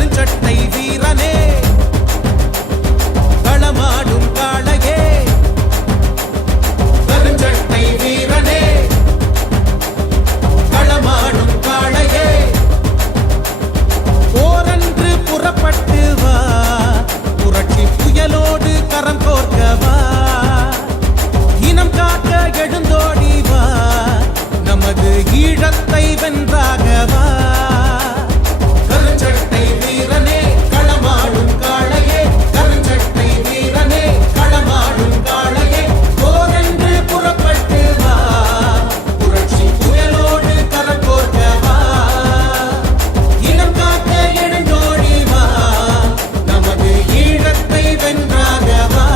கருஞ்சட்டை வீரனே களமாடும் காளையே கருஞ்சட்டை வீரனே களமாடும் காளையே போரென்று புறப்பட்டு வா புரட்சி புயலோடு கரம் கோர்க்கவா இனம் காக்க எழுந்தோடி வா நமது ஈழத்தை வென்றாகவா கருஞ்சட்டை வீரனே களமாடும் காளையே கருஞ்சட்டை வீரனே களமாடும் காளையே போரென்று புறப்பட்டு வா புரட்சி புயலோடு கரம் கோர்க்கவா இனம் காக்க எழுந்தோடி வா நமது ஈழத்தை வென்றாகவா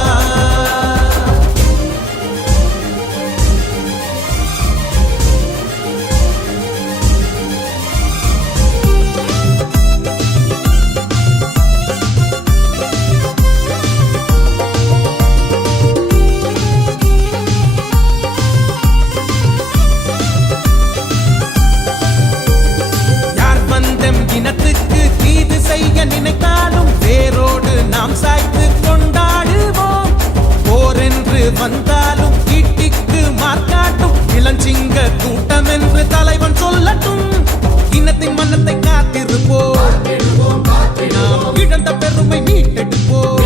இனத்துக்கு தீது செய்ய நினைத்தாலும் வேரோடு நாம் சாய்த்து கொண்டாடுவோம் போர் என்று வந்தாலும் ஈட்டிக்கு மார்க்காட்டும் இளஞ்சிங்க கூட்டம் என்று தலைவன் சொல்லட்டும் இனத்தின் மன்னத்தை காத்திருப்போம் நாம் இழந்த பெருமை மீட்டெடுப்போம்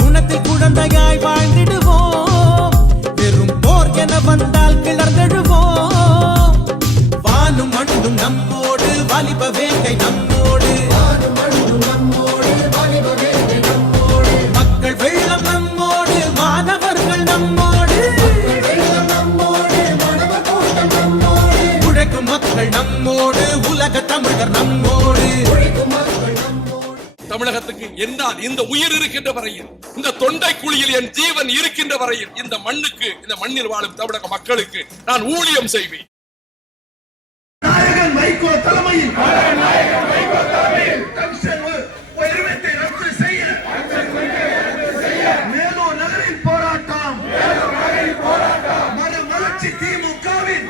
குணத்தில் குழந்தையாய் வாழ்ந்திடுவோம் வெறும் போர் என வந்தால் கிளர்ந்தெழுவோம் வானும் மண்ணும் நம்மோடு வாலிப வேங்கை நம்மோடு மக்கள் வெள்ளம் நம்மோடு மாணவர்கள் நம்மோடு உழைக்கும் மக்கள் நம்மோடு உலக தமிழர் நம்மோடு தமிழகத்துக்கு என்றால் இந்த உயிர் இருக்கின்ற வரையில் இந்த தொண்டை குழியில் என் ஜீவன் இருக்கின்ற வரையில் இந்த மண்ணுக்கு இந்த மண்ணில் வாழும் தமிழக மக்களுக்கு நான் ஊழியம் செய்வேன். நாயகன் வைகோ தலைமையில் உயர்வத்தை ரத்து செய்ய மேலூர் நகரில் போராட்டம் மறுமலர்ச்சி திமுகவின்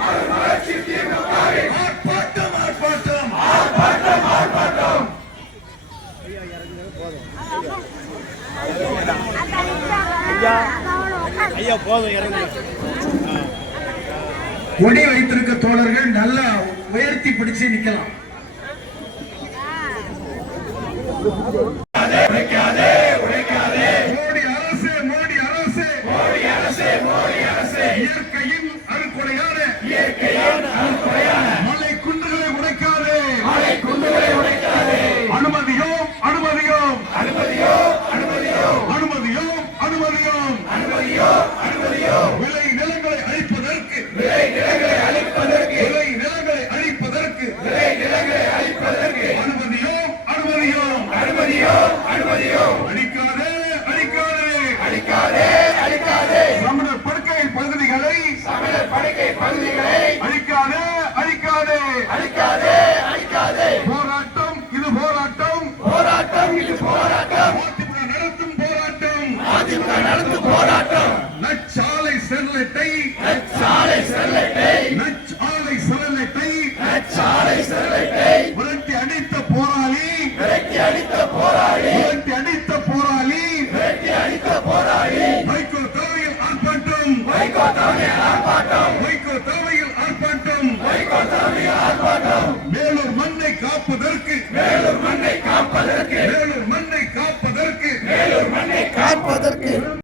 ஆர்ப்பாட்டம் ஐயா போதும் இறங்குங்க. கொடி வைத்திருக்க தோழர்கள் நல்லா உயர்த்தி பிடிச்சு நிக்கலாம். இயற்கையின் அறுக்குறையான மலை குன்றுகளை உடைக்காதே அனுமதியோம் அனுமதியோம் விளை நிலங்களை அழிப்பதற்கு அனுமதியோம் அழிக்காதே தமிழர் படுக்கை பகுதிகளை அழிக்காதே போராட்டம் இது போராட்டம் நடத்தும் போராட்டம் நச்சாலை ஸ்டெர்லைட்டை விரட்டி அடித்த போராளி வைகோ தலைமையில் ஆர்ப்பாட்டம் மேலூர் மண்ணை காப்பதற்கு